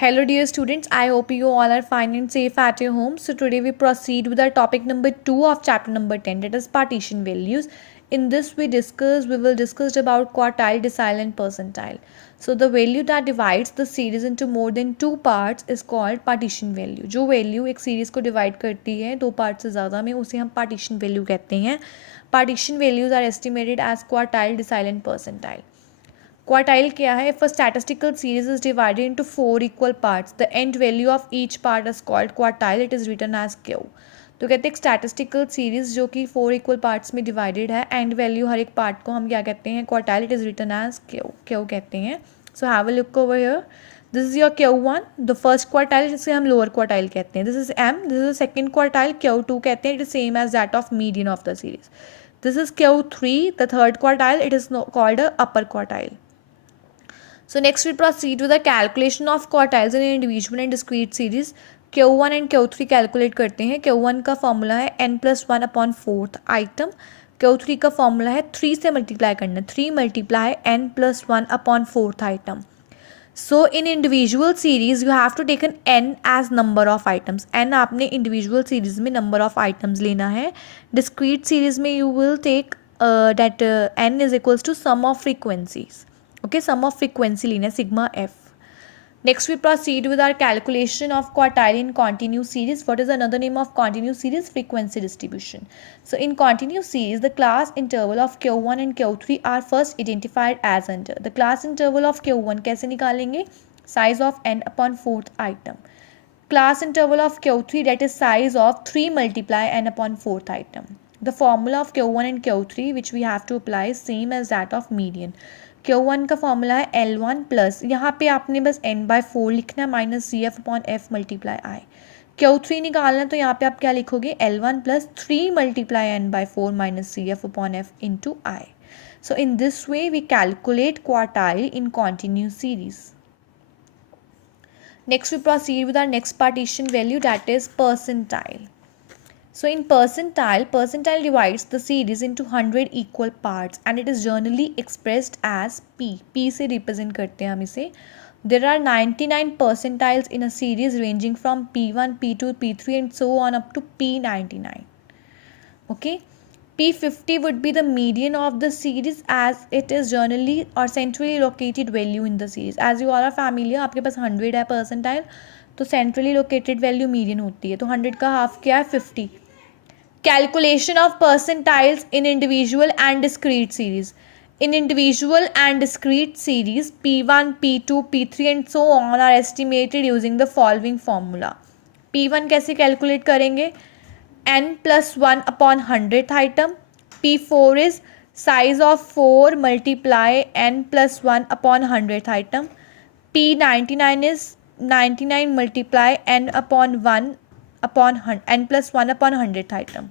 Hello dear students, I hope you all are fine and safe at your home. So today we proceed with our topic number 2 of chapter number 10, that is partition values. In this we will discuss about quartile, decile and percentile. So the value that divides the series into more than two parts is called partition value. जो value एक series को divide करती है दो parts से ज़्यादा में उसे हम partition value कहते हैं. Partition values are estimated as quartile, decile and percentile. Quartile क्या है? If a statistical series is divided into 4 equal parts, the end value of each part is called quartile. It is written as Q. तो कहते हैं statistical series जो कि 4 equal parts में divided है, and value हर एक पार्ट को हम क्या कहते हैं? Quartile. It is written as Q कहते हैं. So have a look over here. This is your Q1, the first quartile जिसे हम लोअर क्वार्टाइल कहते हैं. This is M, this is second quartile. Q2 कहते हैं. It is same as that of median of the series. This is Q3, the third quartile. It is called a upper quartile. So next we proceed with the calculation of quartiles in individual and discrete series. Q1 and Q3 calculate करते हैं. Q1 का formula है n+1/4th item. Q3 का formula है 3 से multiply करना, 3 multiply n+1/4th item. So in individual series you have to taken n as number of items. n आपने individual series में नंबर ऑफ आइटम्स लेना है. डिस्क्रीट सीरीज में you will take that n is equals to sum of frequencies. Okay, sum of frequency लेना sigma f. Next we proceed with our calculation of quartile in continuous series. What is another name of continuous series? Frequency distribution. So in continuous series, the class interval of Q1 and Q3 are first identified as under. The class interval of Q1 कैसे निकालेंगे? Size of n/4th item. Class interval of Q3, that is size of 3 multiply n/4th item. The formula of Q1 and Q3 which we have to apply is same as that of median. Q1 का formula है L1 plus, यहाँ पे आपने बस n/4 लिखना है minus CF/F multiply आई. Q3 निकालना है तो यहाँ पे आप क्या लिखोगे? L1 plus 3 multiply n/4 minus CF/F into i. So in this way we calculate quartile in continuous series. Next we proceed with our next partition value, that is percentile. So in percentile divides the series into 100 equal parts and it is generally expressed as P. P से represent करते हैं हम इसे. There are 99 percentiles in a series ranging from P1, P2, P3 and so on up to P99. Okay. P50 would be the median of the series as it is generally or centrally located value in the series. As you all are familiar, आपके पास 100 है percentile तो centrally located value median होती है. तो 100 का half क्या है? 50. Calculation of percentiles in individual and discrete series. In individual and discrete series, P1, P2, P3 and so on are estimated using the following formula. P1 कैसे calculate करेंगे? n+1/100th item. P4 is size of 4 multiply n+1/100th item. P99 is 99 multiply n/1 upon n+1/100th item.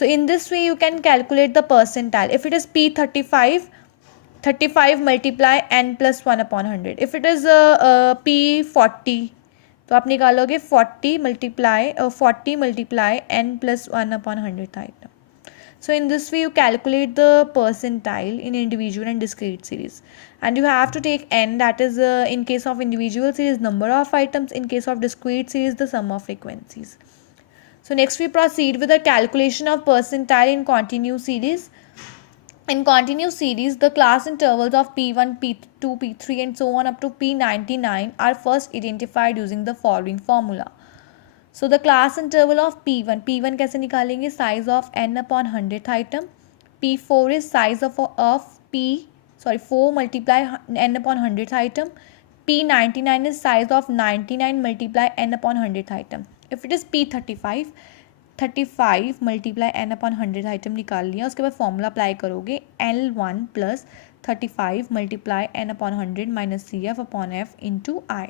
So in this way you can calculate the percentile. If it is P35, 35 multiply n+1/100. If it is P40 तो आप निकालोगे 40 multiply n+1/100th item. So in this way you calculate the percentile in individual and discrete series. And you have to take n, that is in case of individual series number of items, in case of discrete series the sum of frequencies. So next we proceed with the calculation of percentile in continuous series. In continuous series, the class intervals of P1, P2, P3 and so on up to P99 are first identified using the following formula. So the class interval of P1 कैसे निकालेंगे? Size of n/100th item. P4 is size of 4 multiply n/100th item. P99 is size of 99 multiply n/100th item. If it is P35, 35 multiply n/100th item निकाल लिया. उसके बाद formula apply करोगे L1 plus 35 multiply n/100 minus CF/F into I.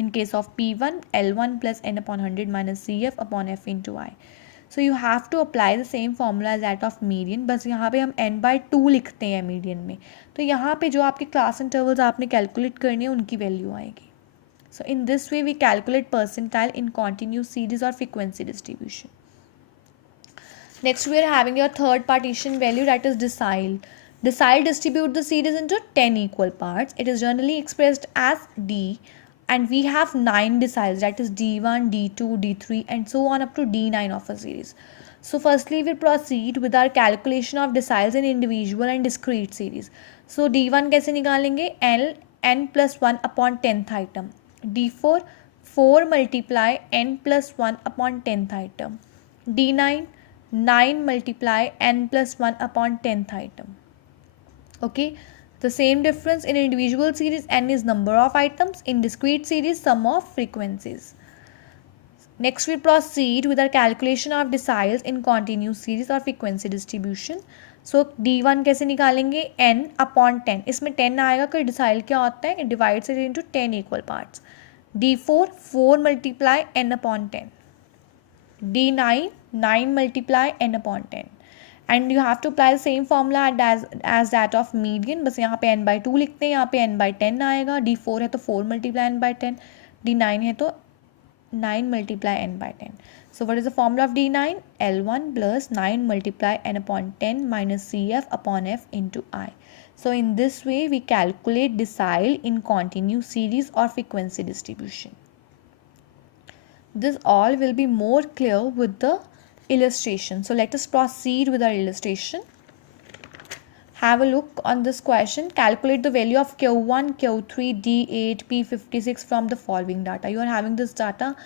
In case of P1, L1 plus n/100 minus CF/F into I. So you have to apply the same formula as that of median. बस यहाँ पे हम n/2 लिखते हैं median में. तो यहाँ पे जो आपके क्लास इंटरवल्स आपने कैलकुलेट करने हैं उनकी वैल्यू आएगी. So in this way we calculate percentile in continuous series or frequency distribution. Next we are having your third partition value, that is decile. Decile distribute the series into 10 equal parts. It is generally expressed as D and we have 9 deciles, that is D1, D2, D3 and so on up to D9 of a series. So firstly we proceed with our calculation of deciles in individual and discrete series. So D1 कैसे निकालेंगे, n plus 1 upon 10th item. D4 4 multiply n plus 1 upon 10th item. D9 9 multiply n plus 1 upon 10th item. Okay, the same difference in individual series, n is number of items, in discrete series sum of frequencies. Next we proceed with our calculation of deciles in continuous series or frequency distribution. So D1 कैसे निकालेंगे, n upon 10, इसमें 10 आएगा कि decile क्या होता है, it divides it into 10 equal parts. D4 4 multiply n upon 10. D9 9 multiply n upon 10. And you have to apply the same formula as that of median, बस यहाँ पे n by 2 लिखते हैं, यहाँ पे n by 10 आएगा. D4 है तो 4 multiply n by 10. D9 है तो 9 multiply n by 10. So what is the formula of D9? L1 plus 9 multiply n upon 10 minus CF upon F into I. So in this way we calculate decile in continuous series or frequency distribution. This all will be more clear with the illustration. So let us proceed with our illustration. Have a look on this question. Calculate the value of Q1, Q3, D8, P56 from the following data. You are having this data.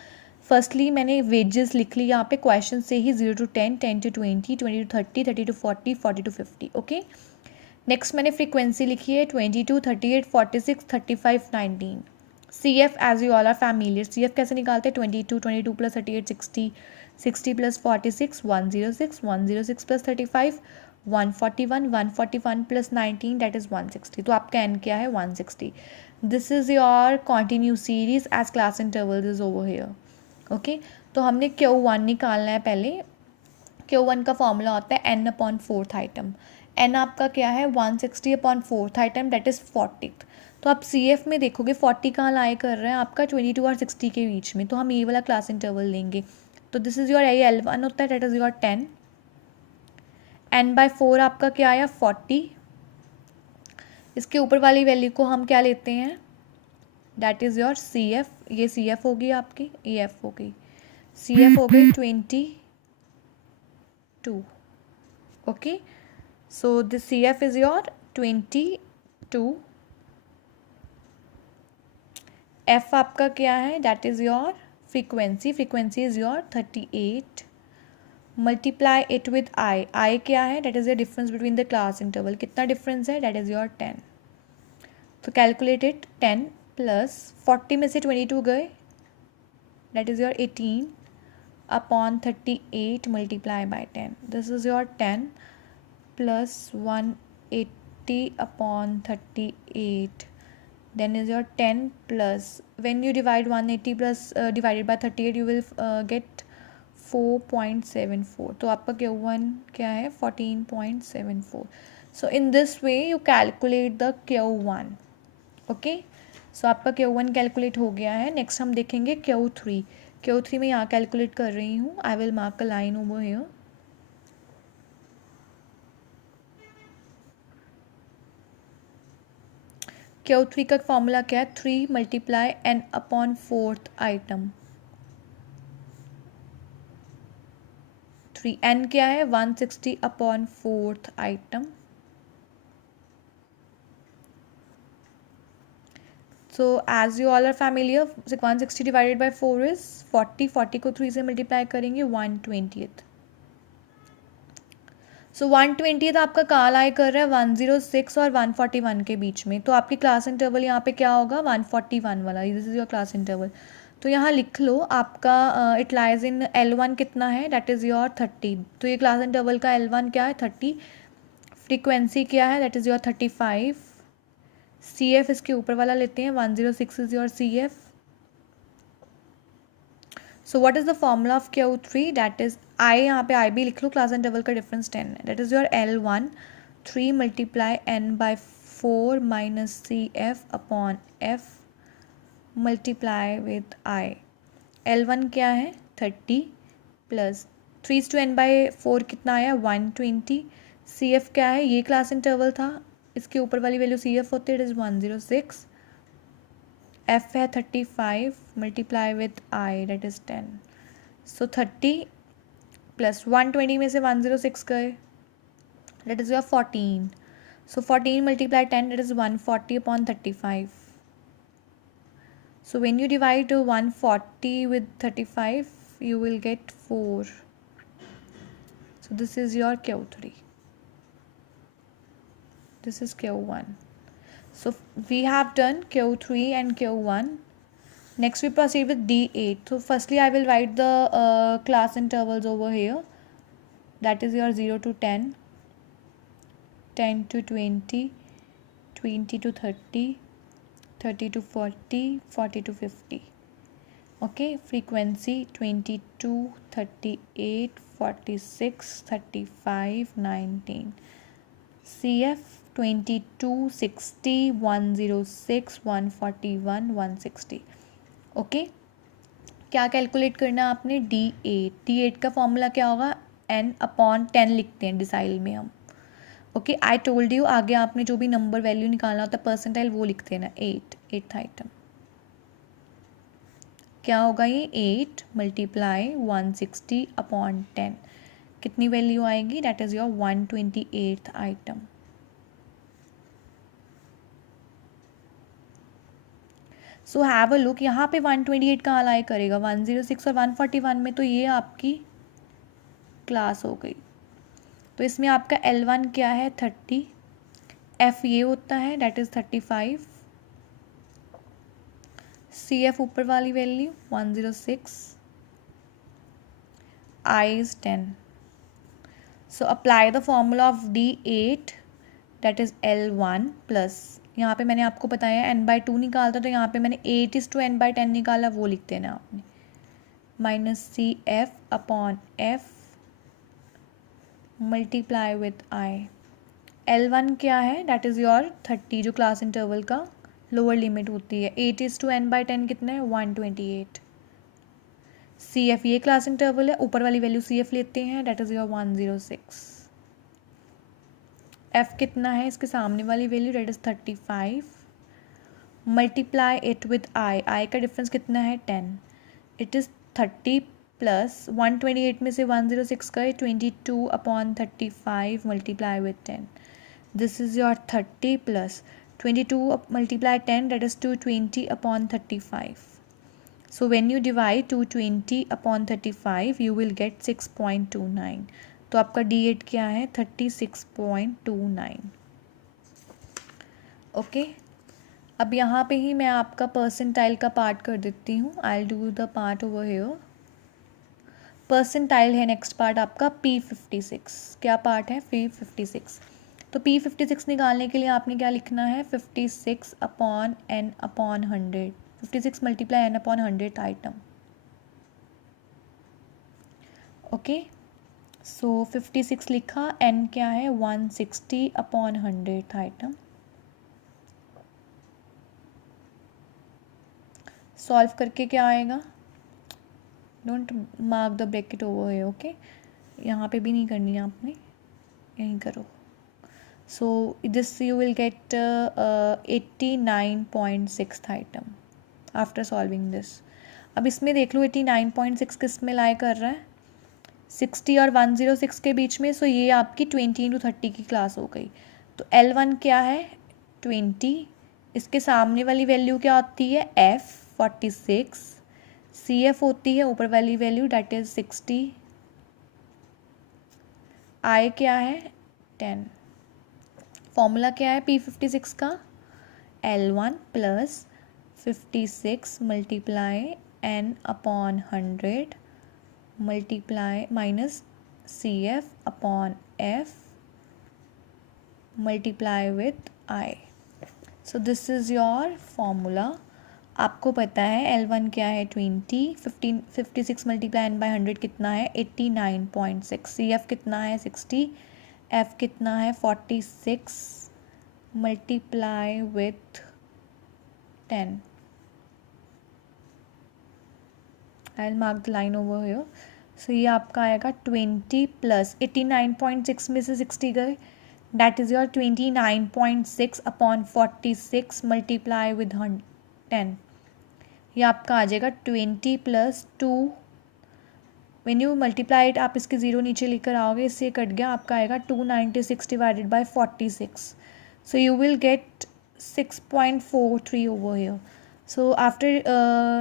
Firstly मैंने wages लिख ली यहाँ पे question से ही 0 to 10, 10 to 20, 20 to 30, 30 to 40, 40 to 50. Okay. Next मैंने frequency लिखी है 22, 38, 46, 35, 19. CF as you all are familiar. CF कैसे निकालते हैं, 22, 22 plus 38, 60, 60 plus 46, 106, 106 plus 35, 141, 141 plus 19 that is 160. तो आपका n क्या है, 160. This is your continuous series as class interval is over here. Okay, तो हमने Q1 निकालना है पहले. Q1 का फॉर्मूला होता है n upon 4th item. n आपका क्या है, 160 upon 4th item that is 40th. तो आप CF में देखोगे 40 कहाँ लाई कर रहे हैं, आपका 22 और 60 के बीच में, तो हम ये वाला क्लास इंटरवल लेंगे. तो दिस इज़ योर L1 होता है, that is your 10. n by 4 आपका क्या आया, 40. इसके ऊपर वाली वैल्यू को हम क्या लेते हैं, दैट इज़ योर CF. ये CF होगी आपकी, ये F हो गई. CF हो गई 22. Okay, so this CF is your 22. F आपका क्या है, that is your frequency. Frequency is your 38. Multiply it with I. I क्या है, that is the difference between the class interval. कितना डिफरेंस है, दैट इज़ योर 10. तो calculate it. 10 plus 40 में से 22 गए, that is your 18 upon 38 multiply by 10. This is your 10 plus 180 upon 38. Then is your 10 plus, when you divide 180 plus divided by 38 you will get 4.74. तो आपका Q1 क्या है, 14.74. So in this way you calculate the Q1. Okay, so आपका Q1 calculate हो गया है. Next हम देखेंगे Q3. Q3 में यहाँ कैलकुलेट कर रही हूँ. I will mark a line over here. Q3 का फॉर्मूला क्या है, 3 multiply n upon 4th item. 3 n क्या है, 160 upon 4th item. So as you all are familiar, 160 divided by 4 is 40. 40 को 3 से मल्टीप्लाई करेंगे, 120th. सो 120th आपका कहाँ लाई कर रहा है, 106 और 141 के बीच में. तो आपकी क्लास इंटरवल यहाँ पे क्या होगा, 141 वाला. This is your class interval. तो यहाँ लिख लो आपका इट लाइज इन L1 कितना है, दैट इज़ योर 30. तो ये क्लास इंटरवल का L1 क्या है, 30. फ्रीक्वेंसी क्या है, दैट इज़ योर 35. CF इसके ऊपर वाला लेते हैं, 106 is your CF. So what is the formula of Q3, that is I. यहाँ पे I भी लिख लो, क्लास इंटरवल का डिफरेंस 10 है. That is your L1 3 multiply n by 4 minus CF upon F multiply with I. L1 क्या है, 30 plus 3 to n by 4 कितना आया, 120. CF क्या है, ये क्लास इंटरवल था, इसके ऊपर वाली वैल्यू CF होती है, इट इज़ 106. एफ है 35 multiply with I that is 10. So 30 plus 120 में से 106 गए, that is your 14. So 14 multiply 10 that is 140 upon 35. So when you divide 140 with 35, you will get 4. So this is your Q3. This is Q1. So we have done Q3 and Q1. Next we proceed with D8. So firstly I will write the class intervals over here. That is your 0 to 10, 10 to 20, 20 to 30, 30 to 40, 40 to 50. Okay, frequency 22, 38, 46, 35, 19. CF 22, 60, 106, 141, 160. Okay, क्या calculate करना है आपने? D8 का formula क्या होगा? n/10 लिखते हैं decile में हम. ओके, आई टोल्ड यू आगे आपने जो भी नंबर वैल्यू निकालना होता है परसेंटाइल वो लिखते हैं ना. 8th आइटम क्या होगा? ये 8 मल्टीप्लाई 160 अपॉन 10. कितनी वैल्यू आएगी? That is your 128th item. So have a look, यहाँ पे 128 कहाँ लाए करेगा? 106 और 141 में. तो ये आपकी क्लास हो गई. तो इसमें आपका L1 क्या है? 30. F ये होता है दैट इज़ 35. CF ऊपर वाली value 106. I is 10. So apply the formula of D8 that is L1 plus, यहाँ पे मैंने आपको बताया n/2 निकालता, तो यहाँ पे मैंने 8:n/10 निकाला, वो लिख देना आपने. Minus CF upon F multiply with I. L1 क्या है? दैट इज़ योर 30 जो क्लास इंटरवल का लोअर लिमिट होती है. 8:n/10 कितना है? 128. CF ये क्लास इंटरवल है, ऊपर वाली वैल्यू CF लेते हैं दैट इज़ योर 106. F कितना है? इसके सामने वाली value that is 35. Multiply it with I का डिफरेंस कितना है? 10. इट इज़ 30 प्लस 128 में से 106 गए, 22 upon 35 multiply with 10. This is your 30 plus 22 multiply 10 that is 220 upon 35. So when you divide 220 upon 35, you will get 6.29. तो आपका D8 क्या है? 36.29. ओके, अब यहाँ पे ही मैं आपका परसेंटाइल का पार्ट कर देती हूँ. I'll do the part over here. Percentile है नेक्स्ट पार्ट आपका P56. क्या पार्ट है? P56. तो P56 निकालने के लिए आपने क्या लिखना है? 56 upon n upon 100. 56 multiply n upon 100 item. Okay, so 56 लिखा, n क्या है? 160 अपॉन 100 आइटम. सॉल्व करके क्या आएगा? Don't mark the bracket over है. ओके, यहाँ पे भी नहीं करनी है आपने, यहीं करो. So this you will get 89.6 item after solving this. अब इसमें देख लो 89.6 किस में लाई कर रहा है? 60 और 106 के बीच में. सो ये आपकी 20 into 30 की क्लास हो गई. तो L1 क्या है? 20. इसके सामने वाली वैल्यू क्या होती है? F 46. CF होती है ऊपर वाली वैल्यू दैट इज 60. I क्या है? 10. फॉर्मूला क्या है P56 का? L1 plus 56 multiply n upon 100 multiply minus CF upon F multiply with I. So this is your formula. आपको पता है L1 क्या है? 20. 56 मल्टीप्लाई n बाई 100 कितना है? 89.6. CF कितना है? 60. F कितना है? 46 multiply with 10. I will mark the line over here. So ये आपका आएगा 20 प्लस 89.6 में से 60 गए, that is your 29.6 upon 46 multiply with 10. ये आपका आ जाएगा 20 plus 2, when you multiply it, आप इसके ज़ीरो नीचे लेकर आओगे, इससे कट गया, आपका आएगा 296 divided by 46. So you will get 6.43 over here. So after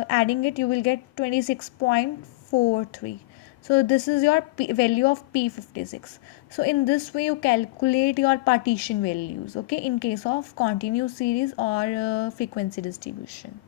adding it, you will get 26.43. So this is your value of P56. So in this way you calculate your partition values, okay, in case of continuous series or frequency distribution.